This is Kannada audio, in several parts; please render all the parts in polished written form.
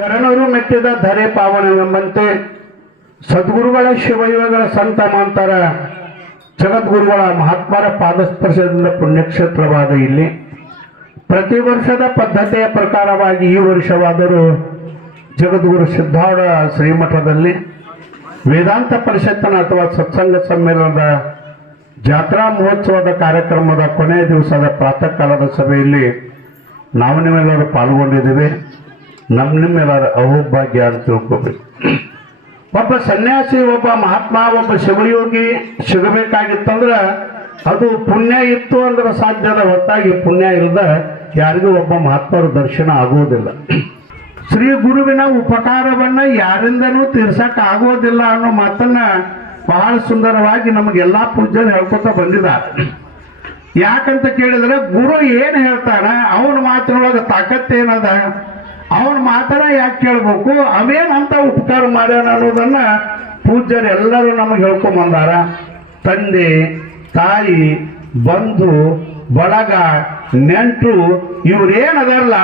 ಶರಣರು ಮೆಟ್ಟಿದ ಧರೆ ಪಾವನವೆಂಬಂತೆ ಸದ್ಗುರುಗಳ ಶಿವಯೋಗಗಳ ಸಂತ ಮಾಂತರ ಜಗದ್ಗುರುಗಳ ಮಹಾತ್ಮರ ಪಾದಸ್ಪರ್ಶದಿಂದ ಪುಣ್ಯಕ್ಷೇತ್ರವಾದ ಇಲ್ಲಿ ಪ್ರತಿ ವರ್ಷದ ಪದ್ಧತಿಯ ಪ್ರಕಾರವಾಗಿ ಈ ವರ್ಷವಾದರೂ ಜಗದ್ಗುರು ಸಿದ್ಧಾರೂಢ ಶ್ರೀಮಠದಲ್ಲಿ ವೇದಾಂತ ಪರಿಷತ್ತಿನ ಅಥವಾ ಸತ್ಸಂಗ ಸಮ್ಮೇಳನದ ಜಾತ್ರಾ ಮಹೋತ್ಸವದ ಕಾರ್ಯಕ್ರಮದ ಕೊನೆಯ ದಿವಸದ ಪ್ರಾತಃ ಕಾಲದ ಸಭೆಯಲ್ಲಿ ನಾವು ನಿಮ್ಮೆಲ್ಲರೂ ಪಾಲ್ಗೊಂಡಿದ್ದೇವೆ. ನಿಮ್ಮೆಲ್ಲರ ಅಹೋಭಾಗ್ಯ ಅಂತ ತಿಳ್ಕೋಬೇಕು. ಒಬ್ಬ ಸನ್ಯಾಸಿ, ಒಬ್ಬ ಮಹಾತ್ಮ, ಒಬ್ಬ ಶಿವಯೋಗಿ ಸಿಗಬೇಕಾಗಿತ್ತಂದ್ರೆ ಅದು ಪುಣ್ಯ ಇತ್ತು ಅಂದ್ರೆ ಸಾಧ್ಯದ, ಹೊರತಾಗಿ ಪುಣ್ಯ ಇಲ್ಲದ ಯಾರಿಗೂ ಒಬ್ಬ ಮಹಾತ್ಮರ ದರ್ಶನ ಆಗುವುದಿಲ್ಲ. ಶ್ರೀ ಗುರುವಿನ ಉಪಕಾರವನ್ನ ಯಾರಿಂದನೂ ತೀರ್ಸಕ್ ಆಗೋದಿಲ್ಲ ಅನ್ನೋ ಮಾತನ್ನ ಬಹಳ ಸುಂದರವಾಗಿ ನಮಗೆಲ್ಲಾ ಪೂಜ್ಯರು ಹೇಳ್ಕೊತಾ ಬಂದಿದ್ದಾರೆ. ಯಾಕಂತ ಕೇಳಿದ್ರೆ ಗುರು ಏನ್ ಹೇಳ್ತಾನ, ಅವನ ಮಾತಿನೊಳಗೆ ತಾಕತ್ತೇನದ, ಅವನ ಮಾತನ್ನ ಯಾಕೆ ಕೇಳ್ಬೇಕು, ಅವೇನಂತ ಉಪಕಾರ ಮಾಡ್ಯಾನ ಅನ್ನೋದನ್ನ ಪೂಜ್ಯರು ಎಲ್ಲರೂ ನಮಗೆ ಹೇಳ್ಕೊಂಬಂದಾರ. ತಂದೆ, ತಾಯಿ, ಬಂಧು ಬಳಗ, ನೆಂಟರು ಇವ್ರೇನದಲ್ಲ,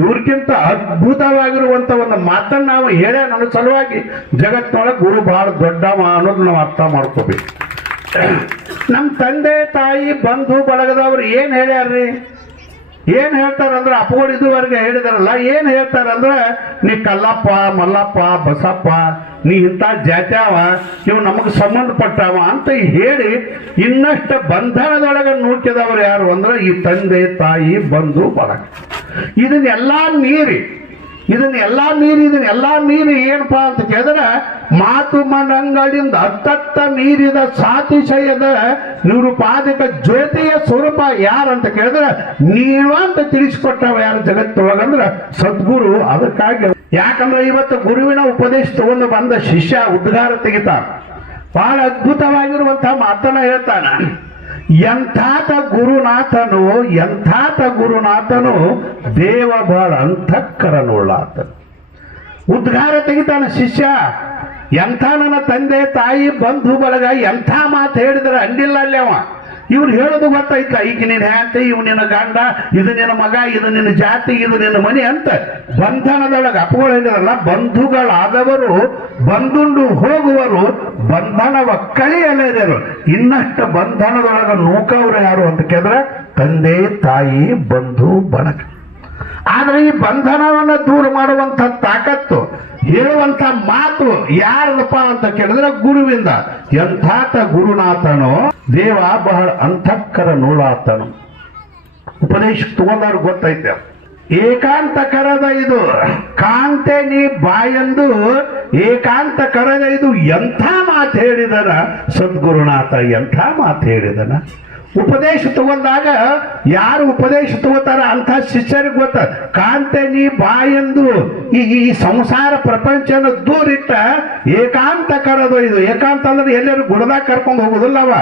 ಇವ್ರಿಗಿಂತ ಅದ್ಭುತವಾಗಿರುವಂತ ಒಂದು ಮಾತನ್ನ ನಾವು ಹೇಳ ನನ್ನ ಸಲುವಾಗಿ ಜಗತ್ತಿನೊಳಗೆ ಗುರು ಬಹಳ ದೊಡ್ಡವ ಅನ್ನೋದು ನಾವು ಅರ್ಥ ಮಾಡ್ಕೋಬೇಕು. ನಮ್ಮ ತಂದೆ ತಾಯಿ ಬಂಧು ಬಳಗದವ್ರು ಏನ್ ಹೇಳ್ಯಾರ್ರಿ, ಏನ್ ಹೇಳ್ತಾರಂದ್ರೆ ಅಪ್ಪಗಳು ಇದುವರೆಗೆ ಹೇಳಿದಾರಲ್ಲ, ಏನ್ ಹೇಳ್ತಾರಂದ್ರೆ ನೀ ಕಲ್ಲಪ್ಪ, ಮಲ್ಲಪ್ಪ, ಬಸಪ್ಪ, ನೀ ಇಂಥ ಜಾತ್ಯಾವ, ಇವು ನಮಗೆ ಸಂಬಂಧಪಟ್ಟವ ಅಂತ ಹೇಳಿ ಇನ್ನಷ್ಟು ಬಂಧನದೊಳಗೆ ನೂಕಿದವರು ಯಾರು ಅಂದ್ರೆ ಈ ತಂದೆ ತಾಯಿ ಬಂಧು ಬಳಗ. ಇದನ್ನೆಲ್ಲಾ ಮೀರಿ ಏನಪ್ಪಾ ಅಂತ ಕೇಳಿದ್ರೆ ಮಾತು ಮನಂಗಳಿಂದ ಹತ್ತತ್ತ ಮೀರಿದ ಸಾತಿಶಯದ ನಿರುಪಾದಿಕ ಜ್ಯೋತಿಯ ಸ್ವರೂಪ ಯಾರಂತ ಕೇಳಿದ್ರೆ ನೀವಂತ ತಿಳಿಸಿಕೊಟ್ಟವ ಯಾರು ಜಗತ್ತೊಳಗಂದ್ರೆ ಸದ್ಗುರು. ಅದಕ್ಕಾಗಿ ಯಾಕಂದ್ರೆ ಇವತ್ತು ಗುರುವಿನ ಉಪದೇಶ ತಗೊಂಡು ಬಂದ ಶಿಷ್ಯ ಉದ್ಗಾರ ತೆಗಿತಾನ, ಬಹಳ ಅದ್ಭುತವಾಗಿರುವಂತಹ ಮಾತನ್ನ ಹೇಳ್ತಾನ. ಎಂಥಾತ ಗುರುನಾಥನು ದೇವ ಬಹಳ ಅಂತಃಕರನುಳ್ಳಾತನು. ಉದ್ಗಾರ ತೆಗಿತಾನ ಶಿಷ್ಯ. ಎಂಥ ನನ್ನ ತಂದೆ ತಾಯಿ ಬಂಧು ಬಳಗ ಎಂಥ ಮಾತು ಹೇಳಿದ್ರೆ ಅಂಡಿಲ್ಲ ಅಲ್ಲಿ ಅವ. ಇವ್ರು ಹೇಳೋದು ಗೊತ್ತಾಯ್ತ, ಈಗ ನಿನ್ನ ಹ್ಯಾಂತೆ, ಇವ್ ನಿನ್ನ ಗಂಡ, ಇದು ನಿನ್ನ ಮಗ, ಇದು ನಿನ್ನ ಜಾತಿ, ಇದು ನಿನ್ನ ಮನೆ ಅಂತ ಬಂಧನದೊಳಗೆ ಅಪ್ಪಗಳು ಹೇಳಿದ್ರಲ್ಲ, ಬಂಧುಗಳಾದವರು ಬಂದುಂಡು ಹೋಗುವರು, ಬಂಧನವ ಕಳೆಯಲೇದರು. ಇನ್ನಷ್ಟು ಬಂಧನದೊಳಗೆ ನೂಕವ್ರು ಯಾರು ಅಂತ ಕೇಳಿದ್ರೆ ತಂದೆ ತಾಯಿ ಬಂಧು ಬಳಗ. ಆದ್ರೆ ಈ ಬಂಧನವನ್ನ ದೂರ ಮಾಡುವಂತ ತಾಕತ್ತು, ಹೇಳುವಂತ ಮಾತು ಯಾರದಪ್ಪ ಅಂತ ಕೇಳಿದ್ರೆ ಗುರುವಿಂದ. ಎಂಥಾತ ಗುರುನಾಥನು ದೇವ ಬಹಳ ಅಂತಃಕರ ನೂಲಾತನು. ಉಪದೇಶ ತಗೊಂಡವ್ರು ಗೊತ್ತೈತೆ. ಏಕಾಂತ ಕರದ ಇದು ಕಾಂತೆ ನೀ ಬಾಯಂದು, ಏಕಾಂತ ಕರದ ಇದು ಎಂಥ ಮಾತು ಹೇಳಿದನ ಸದ್ಗುರುನಾಥ, ಎಂಥ ಮಾತು ಹೇಳಿದನ. ಉಪದೇಶ ತಗೊಂಡಾಗ ಯಾರು ಉಪದೇಶ ತಗೋತಾರ ಅಂತ ಶಿಷ್ಯರಿಗೆ ಗೊತ್ತ. ಕಾಂತೆ ನೀ ಬಾಯಂದು ಈ ಸಂಸಾರ ಪ್ರಪಂಚನ ದೂರಿಟ್ಟ ಏಕಾಂತ ಕರದು ಇದು. ಏಕಾಂತ ಅಂದ್ರೆ ಎಲ್ಲರೂ ಗುಣದಾಗ ಕರ್ಕೊಂಡು ಹೋಗುದಿಲ್ಲವ.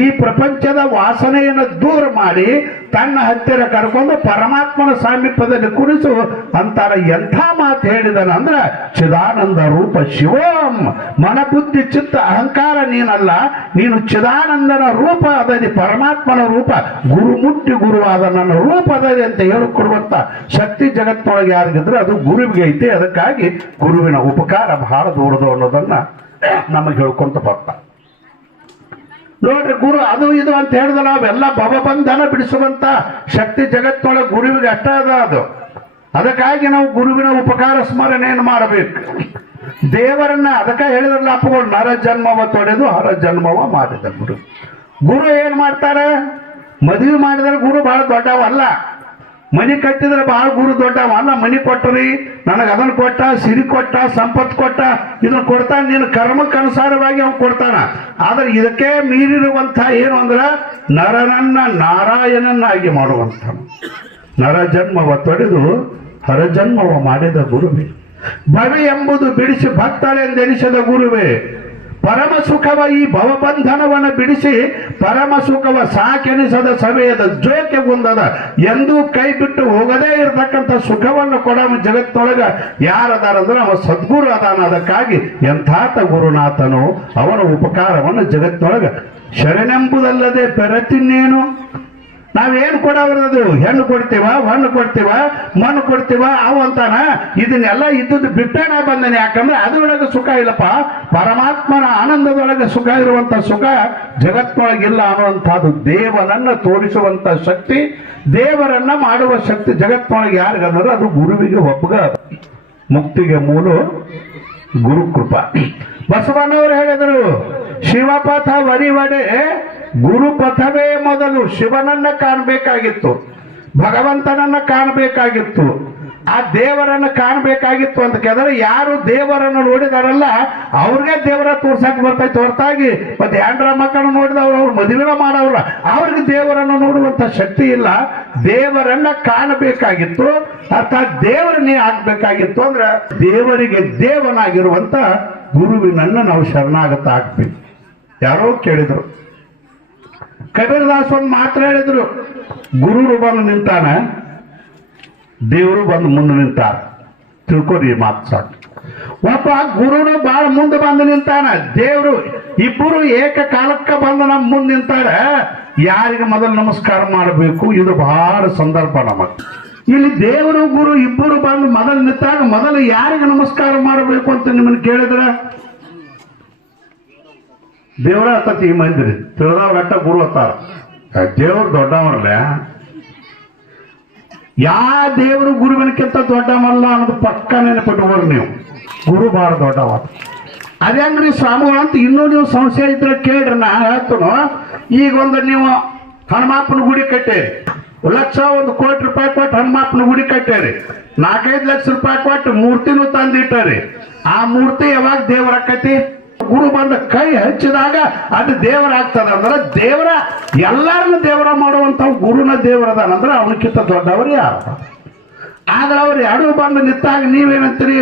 ಈ ಪ್ರಪಂಚದ ವಾಸನೆಯನ್ನು ದೂರ ಮಾಡಿ ತನ್ನ ಹತ್ತಿರ ಕರ್ಕೊಂಡು ಪರಮಾತ್ಮನ ಸಾಮೀಪ್ಯದಲ್ಲಿ ಕುರಿಸು ಅಂತಾರ. ಎಂಥ ಮಾತು ಹೇಳಿದನ ಅಂದ್ರೆ ಚಿದಾನಂದ ರೂಪ ಶಿವಂ, ಮನ ಬುದ್ಧಿ ಚಿತ್ತ ಅಹಂಕಾರ ನೀನಲ್ಲ, ನೀನು ಚಿದಾನಂದನ ರೂಪ ಅದದಿ, ಪರಮಾತ್ಮನ ರೂಪ, ಗುರುಮುಟ್ಟಿ ಗುರುವಾದ ನನ್ನ ರೂಪ ಅದದಿ ಅಂತ ಹೇಳಿಕೊಡುವಂತ ಶಕ್ತಿ ಜಗತ್ತಿನೊಳಗೆ ಯಾರಿಗಿದ್ರೆ ಅದು ಗುರುವಿಗೆ ಐತೆ. ಅದಕ್ಕಾಗಿ ಗುರುವಿನ ಉಪಕಾರ ಬಹಳ ದೊಡ್ಡದು ಅನ್ನೋದನ್ನ ನಮಗೆ ಹೇಳ್ಕೊಂತ ಬರ್ತಾ ನೋಡ್ರಿ. ಗುರು ಅದು ಇದು ಅಂತ ಹೇಳಿದ್ರೆ ನಾವೆಲ್ಲ ಭವಬಂಧನ ಬಿಡಿಸುವಂತ ಶಕ್ತಿ ಜಗತ್ತಿನೊಳಗೆ ಗುರುವಿಗೆ ಅಷ್ಟ ಅದ ಅದು. ಅದಕ್ಕಾಗಿ ನಾವು ಗುರುವಿನ ಉಪಕಾರ ಸ್ಮರಣೆಯನ್ನು ಮಾಡಬೇಕು. ದೇವರನ್ನ ಅದಕ್ಕೆ ಹೇಳಿದ್ರಲ್ಲ ಅಪ್ಪಗಳು, ನರ ಜನ್ಮವ ತೊಡೆದು ಹರ ಜನ್ಮವ ಮಾಡಿದ ಗುರು. ಗುರು ಏನ್ ಮಾಡ್ತಾರೆ, ಮದುವೆ ಮಾಡಿದ್ರೆ ಗುರು ಬಹಳ ದೊಡ್ಡವಲ್ಲ, ಮನಿ ಕಟ್ಟಿದ್ರೆ ಬಹಳ ಗುರು ದೊಡ್ಡವ ಅಲ್ಲ. ಮನಿ ಕೊಟ್ಟರಿ, ನನಗೆ ಅದನ್ನು ಕೊಟ್ಟ, ಸಿರಿ ಕೊಟ್ಟ, ಸಂಪತ್ತು ಕೊಟ್ಟ, ಇದನ್ನು ಕೊಡ್ತಾನೆ, ನಿನ್ನ ಕರ್ಮಕ್ಕನುಸಾರವಾಗಿ ಅವ್ನು ಕೊಡ್ತಾನ. ಆದ್ರೆ ಇದಕ್ಕೆ ಮೀರಿರುವಂಥ ಏನು ಅಂದ್ರೆ ನರನನ್ನ ನಾರಾಯಣನಾಗಿ ಮಾಡುವಂಥ ನರ ಜನ್ಮವ ತೊಡೆದು ಹರಜನ್ಮವ ಮಾಡಿದ ಗುರುವೇ, ಭವಿ ಎಂಬುದು ಬಿಡಿಸಿ ಭಕ್ತಳೆಂದೆನಿಸಿದ ಗುರುವೇ, ಪರಮ ಸುಖವ ಈ ಭವಬಂಧನವನ್ನು ಬಿಡಿಸಿ ಪರಮ ಸುಖವ ಸಾಕೆನಿಸದ ಸಮಯದ ಜೋಕೆ ಗುಂದದ ಎಂದೂ ಕೈ ಬಿಟ್ಟು ಹೋಗದೇ ಇರತಕ್ಕಂಥ ಸುಖವನ್ನು ಕೊಡ ಜಗತ್ತೊಳಗ ಯಾರದಾರಂದ್ರೆ ಅವ ಸದ್ಗುರು ಅದಾನ. ಅದಕ್ಕಾಗಿ ಎಂಥಾತ ಗುರುನಾಥನು ಅವನ ಉಪಕಾರವನ್ನು ಜಗತ್ತೊಳಗ ಶರಣೆಂಬುದಲ್ಲದೆ ಬೆರತಿನ್ನೇನು ನಾವೇನು ಕೊಡೋದು? ಹೆಣ್ಣು ಕೊಡ್ತೀವ, ಹಣ್ಣು ಕೊಡ್ತೀವ, ಮಣ್ಣು ಕೊಡ್ತೀವ, ಅವು ಅಂತಾನ. ಇದನ್ನೆಲ್ಲ ಇದ್ದದ್ದು ಬಿಟ್ಟ ನಾ ಬಂದೇನೆ. ಯಾಕಂದ್ರೆ ಅದರೊಳಗೆ ಸುಖ ಇಲ್ಲಪ್ಪ. ಪರಮಾತ್ಮನ ಆನಂದದೊಳಗೆ ಸುಖ ಇರುವಂತ ಸುಖ ಜಗತ್ತಿನೊಳಗಿಲ್ಲ ಅನ್ನುವಂಥದ್ದು. ದೇವನನ್ನ ತೋರಿಸುವಂತ ಶಕ್ತಿ, ದೇವರನ್ನ ಮಾಡುವ ಶಕ್ತಿ ಜಗತ್ತಿನೊಳಗೆ ಯಾರಿಗಂದ್ರೆ ಅದು ಗುರುವಿಗೆ ಒಬ್ಬಗ. ಮುಕ್ತಿಗೆ ಮೂಲ ಗುರುಕೃಪ. ಬಸವಣ್ಣವರು ಹೇಳಿದರು, ಶಿವಪಥ ವರಿವಡೆ ಗುರುಪಥವೇ ಮೊದಲು. ಶಿವನನ್ನ ಕಾಣಬೇಕಾಗಿತ್ತು, ಭಗವಂತನನ್ನ ಕಾಣಬೇಕಾಗಿತ್ತು, ಆ ದೇವರನ್ನ ಕಾಣಬೇಕಾಗಿತ್ತು ಅಂತ ಕೇಳಿದ್ರೆ ಯಾರು ದೇವರನ್ನು ನೋಡಿದಾರಲ್ಲ ಅವ್ರಿಗೆ ದೇವರ ತೋರ್ಸಕ್ ಬರ್ತೈತೆ ಹೊರತಾಗಿ ಮತ್ತೆ ಹೆಂಡ್ರ ಮಕ್ಕಳನ್ನು ನೋಡಿದವ್ರು ಅವ್ರು ಮದುವೆ ಮಾಡವ್ರ ಅವ್ರಿಗೆ ದೇವರನ್ನು ನೋಡುವಂತ ಶಕ್ತಿ ಇಲ್ಲ. ದೇವರನ್ನ ಕಾಣಬೇಕಾಗಿತ್ತು, ಅರ್ಥಾತ್ ದೇವರನ್ನೇ ಆಗ್ಬೇಕಾಗಿತ್ತು. ಅಂದ್ರೆ ದೇವರಿಗೆ ದೇವನಾಗಿರುವಂತ ಗುರುವಿನನ್ನ ನಾವು ಶರಣಾಗತ ಆಗ್ಬೇಕು. ಯಾರೋ ಕೇಳಿದ್ರು, ಕಬೀರದಾಸ್ ಒಂದು ಮಾತ್ರ ಹೇಳಿದ್ರು, ಗುರುರು ಬಂದು ನಿಂತಾನ, ದೇವರು ಬಂದು ಮುಂದೆ ನಿಂತಾರ. ತಿಳ್ಕೊರಿ ಮಾತು ಸಾಕು. ಒಬ್ಬ ಗುರುನು ಬಹಳ ಮುಂದೆ ಬಂದು ನಿಂತಾನ, ದೇವರು ಇಬ್ಬರು ಏಕಕಾಲಕ್ಕೆ ಬಂದು ನಮ್ಮ ಮುಂದೆ ನಿಂತಾರ. ಯಾರಿಗೆ ಮೊದಲು ನಮಸ್ಕಾರ ಮಾಡಬೇಕು? ಇದು ಬಹಳ ಸಂದರ್ಭ ನಮಗೆ. ಇಲ್ಲಿ ದೇವರು ಗುರು ಇಬ್ಬರು ಬಂದು ಮೊದಲು ನಿಂತಾಗ ಮೊದಲು ಯಾರಿಗೆ ನಮಸ್ಕಾರ ಮಾಡಬೇಕು ಅಂತ ನಿಮ್ಮನ್ನು ಕೇಳಿದ್ರ ದೇವರ ಹತ್ತತಿ ಈ ಮಂದಿರಿ ತಿಳಿದವ್ರ ಅಟ್ಟ ಗುರು ಹತ್ತಾರ. ದೇವ್ರು ದೊಡ್ಡವರಲ್ಲ, ಯಾವ ದೇವರು ಗುರುವಿನಕ್ಕಿಂತ ದೊಡ್ಡವಲ್ಲ ಅನ್ನೋದು ಪಕ್ಕ ನೆನಪಿಟ್ಟುವರು ನೀವು. ಗುರು ಬಹಳ ದೊಡ್ಡವ. ಅದೇ ಅಂಗ್ರಿ ಸ್ವಾಮಿಗಳು ಅಂತ ಇನ್ನೂ ನೀವು ಸಂಶಯ ಇದ್ರೆ ಕೇಳ್ರಿ. ನಾ ಹೇಳ್ತನು, ಈಗ ಒಂದು ನೀವು ಹನುಮಪ್ಪನ ಗುಡಿ ಕಟ್ಟೇರಿ, 1 ಕೋಟಿ ರೂಪಾಯಿ ಕೊಟ್ಟು ಹನುಮಪ್ಪನ ಗುಡಿ ಕಟ್ಟೇರಿ, 4-5 ಲಕ್ಷ ರೂಪಾಯಿ ಕೊಟ್ಟು ಮೂರ್ತಿನೂ ತಂದಿಟ್ಟರಿ. ಆ ಮೂರ್ತಿ ಯಾವಾಗ ದೇವರಾಕತಿ? ಗುರು ಬಂದ ಕೈ ಹಚ್ಚಿದಾಗ ಅದು ದೇವರಾಗ್ತದ. ಅಂದ್ರೆ ದೇವರ ಎಲ್ಲರನ್ನ ದೇವರ ಮಾಡುವಂತ ಗುರುನ ದೇವರದಾನಂದ್ರೆ ಅವನಕ್ಕಿಂತ ದೊಡ್ಡವರು ಯಾರು? ಆದ್ರೆ ಅವ್ರು ಎರಡು ಬಂದು ನಿಂತಾಗ ನೀವೇನಂತೀರಿ?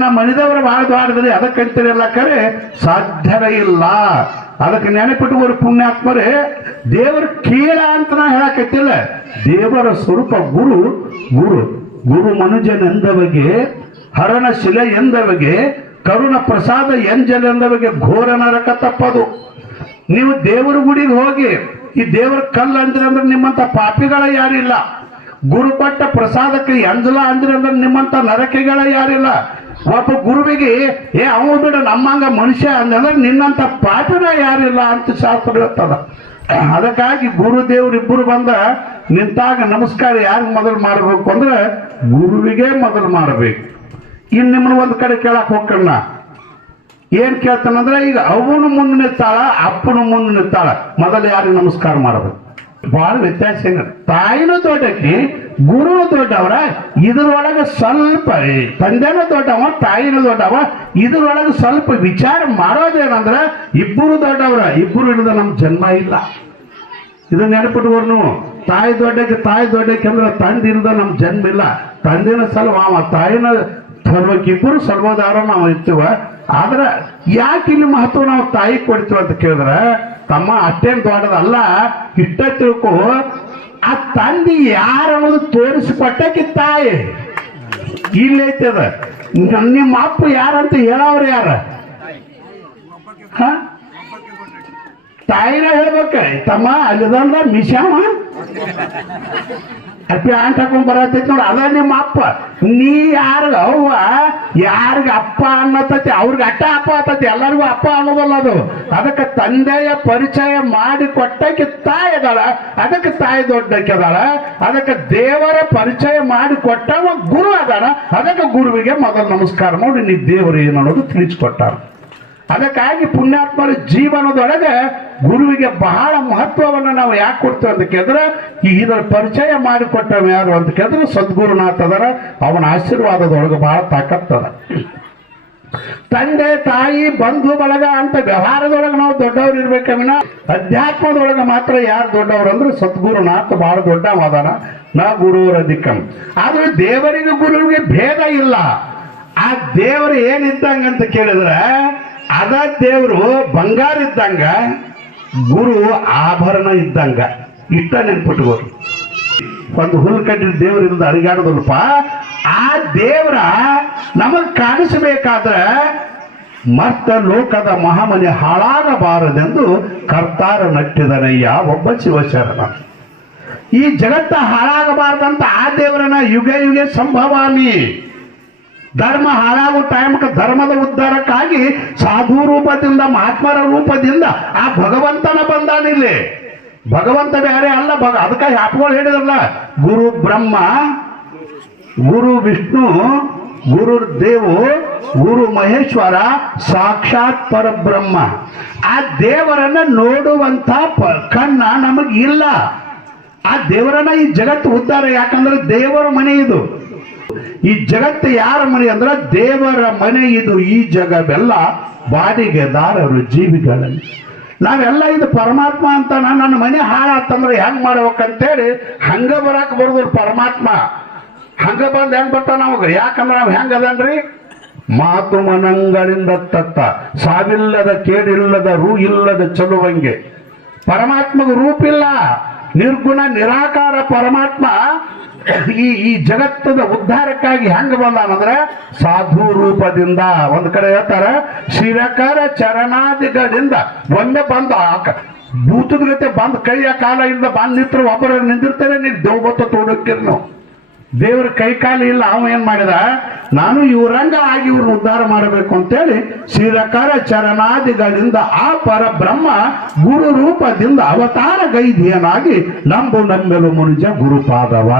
ನಮ್ಮ ಮನಿದವರು ಭಾಳ ದೊಡ್ಡದ್ರಿ ಅದಕ್ಕಂತೀರಿ. ಎಲ್ಲ ಕರೆ ಸಾಧ್ಯವೇ ಇಲ್ಲ. ಅದಕ್ಕೆ ನೆನಪಿಟ್ಟುವರು ಪುಣ್ಯಾತ್ಮರೇ, ದೇವರ ಕೀಳ ಅಂತ ನಾ ಹೇಳಕತ್ತಿಲ್ಲ. ದೇವರ ಸ್ವರೂಪ ಗುರು. ಗುರು ಗುರು ಮನುಜನೆಂದವಗೆ, ಹರಣ ಶಿಲೆ ಎಂದವಗೆ, ಕರುಣ ಪ್ರಸಾದ ಎಂಜಲೆಂದವಗೆ ಘೋರ ನರಕ ತಪ್ಪದು. ನೀವು ದೇವರ ಗುಡಿಗೆ ಹೋಗಿ ಈ ದೇವರ ಕಲ್ಲು ಅಂದ್ರೆ ನಿಮ್ಮಂತ ಪಾಪಿಗಳ ಯಾರಿಲ್ಲ. ಗುರು ಕೊಟ್ಟ ಪ್ರಸಾದಕ್ಕೆ ಎಂಜಲ ಅಂದ್ರೆ ನಿಮ್ಮಂತ ನರಕಿಗಳ ಯಾರಿಲ್ಲ. ಒಬ್ಬ ಗುರುವಿಗೆ ಅವನು ಬಿಡ ನಮ್ಮಂಗ ಮನುಷ್ಯ ಅಂದ್ರೆ ನಿನ್ನಂತ ಪಾಪಿನ ಯಾರಿಲ್ಲ ಅಂತ ಶಾಸ್ತ್ರ ಹೇಳ್ತದ. ಅದಕ್ಕಾಗಿ ಗುರುದೇವ್ರು ಇಬ್ಬರು ಬಂದ ನಿಂತಾಗ ನಮಸ್ಕಾರ ಯಾರಿಗೆ ಮೊದಲು ಮಾಡಬೇಕು ಅಂದ್ರೆ ಗುರುವಿಗೆ ಮೊದಲು ಮಾಡಬೇಕು. ಇನ್ನು ನಿಮ್ಮನ್ನ ಒಂದು ಕಡೆ ಕೇಳಕ್ ಹೋಗ್ಕಣ್ಣ, ಏನ್ ಕೇಳ್ತಾನಂದ್ರೆ ಈಗ ಅವನು ಮುಂದೆ ನಿಂತಾಳ, ಅಪ್ಪನು ಮುಂದೆ ನಿಂತಾಳ, ಮೊದಲು ಯಾರಿಗೆ ನಮಸ್ಕಾರ ಮಾಡಬೇಕು? ಬಹಳ ವ್ಯತ್ಯಾಸ ಏನ? ತಾಯಿನೂ ದೊಡ್ಡಕ್ಕೆ, ಗುರುನು ದೊಡ್ಡವರ. ಇದ್ರೊಳಗೆ ಸ್ವಲ್ಪ ತಂದೆನೂ ದೊಡ್ಡವ, ತಾಯಿನೂ ದೊಡ್ಡವ. ಇದ್ರೊಳಗೆ ಸ್ವಲ್ಪ ವಿಚಾರ ಮಾಡೋದೇನಂದ್ರೆ ಇಬ್ಬರು ದೊಡ್ಡವರ. ಇಬ್ಬರು ಹಿಡಿದ ನಮ್ ಜನ್ಮ ಇಲ್ಲ. ಇದನ್ನ ನೆನಪಿಟ್ಕೋರು ನೀವು. ತಾಯಿ ದೊಡ್ಡಕ್ಕೆ ಅಂದ್ರೆ ತಂದಿರದ ನಮ್ ಜನ್ಮ ಇಲ್ಲ. ತಂದೆನ ಸಲುವ ತಾಯಿನ ಸರ್ವಕ್ಕಿಬ್ಬರು ಸರ್ವದಾರ ನಾವು ಇರ್ತೀವ. ಆದ್ರೆ ಯಾಕೆ ಇಲ್ಲಿ ಮಹತ್ವ ನಾವು ತಾಯಿ ಕೊಡ್ತೀವಿ ಅಂತ ಕೇಳಿದ್ರೆ, ತಮ್ಮ ಅಷ್ಟೇನು ದೊಡ್ಡದಲ್ಲ, ಇಷ್ಟ ತಿಳ್ಕೊ. ಆ ತಂದೆ ಯಾರು ಅನ್ನೋದು ತೋರಿಸಿಕೊಟ್ಟಕ್ಕೆ ತಾಯಿ ಇಲ್ಲೈತೆ. ಅದ ನಿಮ್ಮ ಅಪ್ಪ ಯಾರಂತ ಹೇಳವ್ರು ಯಾರ? ತಾಯಿನ ಹೇಳ್ಬೇಕ. ತಮ್ಮ ಅಲ್ಲಿದಂದ ಮಿಶಾಮ ಅಪ್ಪಿ ಆಂಟ್ ಹಾಕೊಂಡ್ ಬರತೈತಿ ನೋಡ, ಅದ ನಿಮ್ಮ ಅಪ್ಪ. ನೀ ಯಾರಿಗ ಅವ್ವ ಯಾರಿಗ ಅಪ್ಪ ಅನ್ನತೈತಿ ಅವ್ರಿಗೆ ಅಟ್ಟ ಅಪ್ಪ ಆತತಿ, ಎಲ್ಲರಿಗೂ ಅಪ್ಪ ಅನ್ನೋದಲ್ಲ ಅದು. ಅದಕ್ಕೆ ತಂದೆಯ ಪರಿಚಯ ಮಾಡಿ ಕೊಟ್ಟಕ್ಕೆ ತಾಯಿ ಅದಾಳ, ಅದಕ್ಕೆ ತಾಯಿ ದೊಡ್ಡಕ್ಕೆ ಅದಾಳ. ಅದಕ್ಕೆ ದೇವರ ಪರಿಚಯ ಮಾಡಿ ಕೊಟ್ಟವ ಗುರು ಅದಾಳ, ಅದಕ್ಕೆ ಗುರುವಿಗೆ ಮೊದಲು ನಮಸ್ಕಾರ ಮಾಡಿ ನೀ ದೇವರು ಏನು ಅನ್ನೋದು ತಿಳಿಸ್ಕೊಟ್ಟಾರ. ಅದಕ್ಕಾಗಿ ಪುಣ್ಯಾತ್ಮರ ಜೀವನದೊಳಗೆ ಗುರುವಿಗೆ ಬಹಳ ಮಹತ್ವವನ್ನು ನಾವು ಯಾಕೆ ಕೊಡ್ತೇವೆ ಅಂತ ಕೇಳಿದ್ರೆ, ಇದರ ಪರಿಚಯ ಮಾಡಿಕೊಟ್ಟವ ಯಾರು ಅಂತ ಕೇಳಿದ್ರೆ ಸದ್ಗುರುನಾಥ ಅದರ. ಅವನ ಆಶೀರ್ವಾದದೊಳಗೆ ಬಹಳ ತಾಕತ್ತದ. ತಂದೆ ತಾಯಿ ಬಂಧು ಬಳಗ ಅಂತ ವ್ಯವಹಾರದೊಳಗೆ ನಾವು ದೊಡ್ಡವ್ರು ಇರ್ಬೇಕನ್ನ, ಅಧ್ಯಾತ್ಮದೊಳಗೆ ಮಾತ್ರ ಯಾರು ದೊಡ್ಡವರು ಅಂದ್ರೆ ಸದ್ಗುರುನಾಥ ಬಹಳ ದೊಡ್ಡವಾದನ. ನಾ ಗುರುವರಧಿಕಂ. ಆದ್ರೆ ದೇವರಿಗೆ ಗುರುವಿಗೆ ಭೇದ ಇಲ್ಲ. ಆ ದೇವರು ಏನಿದ್ದಂಗ ಅಂತ ಕೇಳಿದ್ರೆ, ಅದ ದೇವರು ಬಂಗಾರ ಇದ್ದಂಗ, ಗುರು ಆಭರಣ ಇದ್ದಂಗ. ಇಷ್ಟ ನೆನ್ಪಿಟ್ಕೋರು. ಒಂದು ಹುಲ್ಲು ಕಟ್ಟಿದ ದೇವರಿಂದ ಅರಿಗಾಡೋದಲ್ಪ. ಆ ದೇವರ ನಮಗ್ ಕಾಣಿಸಬೇಕಾದ್ರೆ ಮತ್ತ ಲೋಕದ ಮಹಾಮನೆ ಹಾಳಾಗಬಾರದೆಂದು ಕರ್ತಾರ ನಟ್ಟಿದನಯ್ಯ ಒಬ್ಬ ಶಿವಶರಣ. ಈ ಜಗತ್ತ ಹಾಳಾಗಬಾರ್ದಂತ ಆ ದೇವರನ್ನ ಯುಗ ಯುಗ ಸಂಭವಾಮಿ, ಧರ್ಮ ಹಾಳಾಗೋ ಟೈಮ್ಗೆ ಧರ್ಮದ ಉದ್ಧಾರಕ್ಕಾಗಿ ಸಾಧು ರೂಪದಿಂದ ಮಹಾತ್ಮರ ರೂಪದಿಂದ ಆ ಭಗವಂತನ ಬಂದಾನಿಲ್ಲಿ. ಭಗವಂತ ಬೇರೆ ಅಲ್ಲ, ಅದಕ್ಕೆ ಹಾಪ್ಗಳು ಹೇಳಿದ್ರಲ್ಲ, ಗುರು ಬ್ರಹ್ಮ, ಗುರು ವಿಷ್ಣು, ಗುರು ದೇವು, ಗುರು ಮಹೇಶ್ವರ, ಸಾಕ್ಷಾತ್ ಪರಬ್ರಹ್ಮ. ಆ ದೇವರನ್ನ ನೋಡುವಂತ ಕಣ್ಣ ನಮಗಿಲ್ಲ. ಆ ದೇವರನ್ನ ಈ ಜಗತ್ತು ಉದ್ಧಾರ, ಯಾಕಂದ್ರೆ ದೇವರ ಮನೆ ಇದು. ಈ ಜಗತ್ತು ಯಾರ ಮನೆ ಅಂದ್ರೆ ದೇವರ ಮನೆ ಇದು. ಈ ಜಗವೆಲ್ಲ ಬಾಡಿಗೆದಾರರು ಜೀವಿಗಳಲ್ಲಿ. ನಾವೆಲ್ಲ ಇದು ಪರಮಾತ್ಮ ಅಂತ ನನ್ನ ಮನೆ ಹಾಳಾತಂದ್ರೆ ಹೆಂಗ್ ಮಾಡ್ಬೇಕಂತೇಳಿ ಹಂಗ ಬರಕ್ ಬರೋದು ಪರಮಾತ್ಮ. ಹಂಗ ಬಂದ್ ಹೆಂಗ್ ಬರ್ತಾನ ನಮಗ? ಯಾಕಂದ್ರೆ ನಾವ್ ಹೆಂಗ್ ಅದನ್ರಿ, ಮಾತು ಮನಂಗಳಿಂದ ತತ್ತ ಸಾವಿಲ್ಲದ ಕೇಡಿಲ್ಲದ ರೂ ಇಲ್ಲದ ಚಲುವಂಗೆ. ಪರಮಾತ್ಮಗ ರೂಪಿಲ್ಲ, ನಿರ್ಗುಣ ನಿರಾಕಾರ ಪರಮಾತ್ಮ ಈ ಜಗತ್ತದ ಉದ್ಧಾರಕ್ಕಾಗಿ ಹೆಂಗ ಬಂದಾನಂದ್ರೆ ಸಾಧು ರೂಪದಿಂದ. ಒಂದ್ ಕಡೆ ಹೇಳ್ತಾರೆ, ಶಿರಕರ ಚರಣಾದಿಗಳಿಂದ ಒಮ್ಮೆ ಬಂದ ಭೂತದ ಗತೆ ಬಂದ್ ಕೈಯ ಕಾಲ ಇಂದ ಬಂದ್ ನಿಂತರು ಒಬ್ಬರ ನಿಂದಿರ್ತಾರೆ, ನೀವು ದೇವಬತ್ತ ತೋಡಕ್ಕಿರ್ ನಾವು. ದೇವ್ರ ಕೈ ಕಾಲ ಇಲ್ಲ, ಅವ ಏನ್ ಮಾಡಿದ, ನಾನು ಇವರಂಗ ಆಗಿ ಇವ್ರನ್ನ ಉದ್ಧಾರ ಮಾಡಬೇಕು ಅಂತೇಳಿ ಶಿರಕರ ಚರಣಾದಿಗಳಿಂದ ಆ ಪರಬ್ರಹ್ಮ ಗುರು ರೂಪದಿಂದ ಅವತಾರ ಗೈದಿಯನಾಗಿ ನಂಬು ನಂಬೆಲು ಮುನಿಜ ಗುರುಪಾದವ.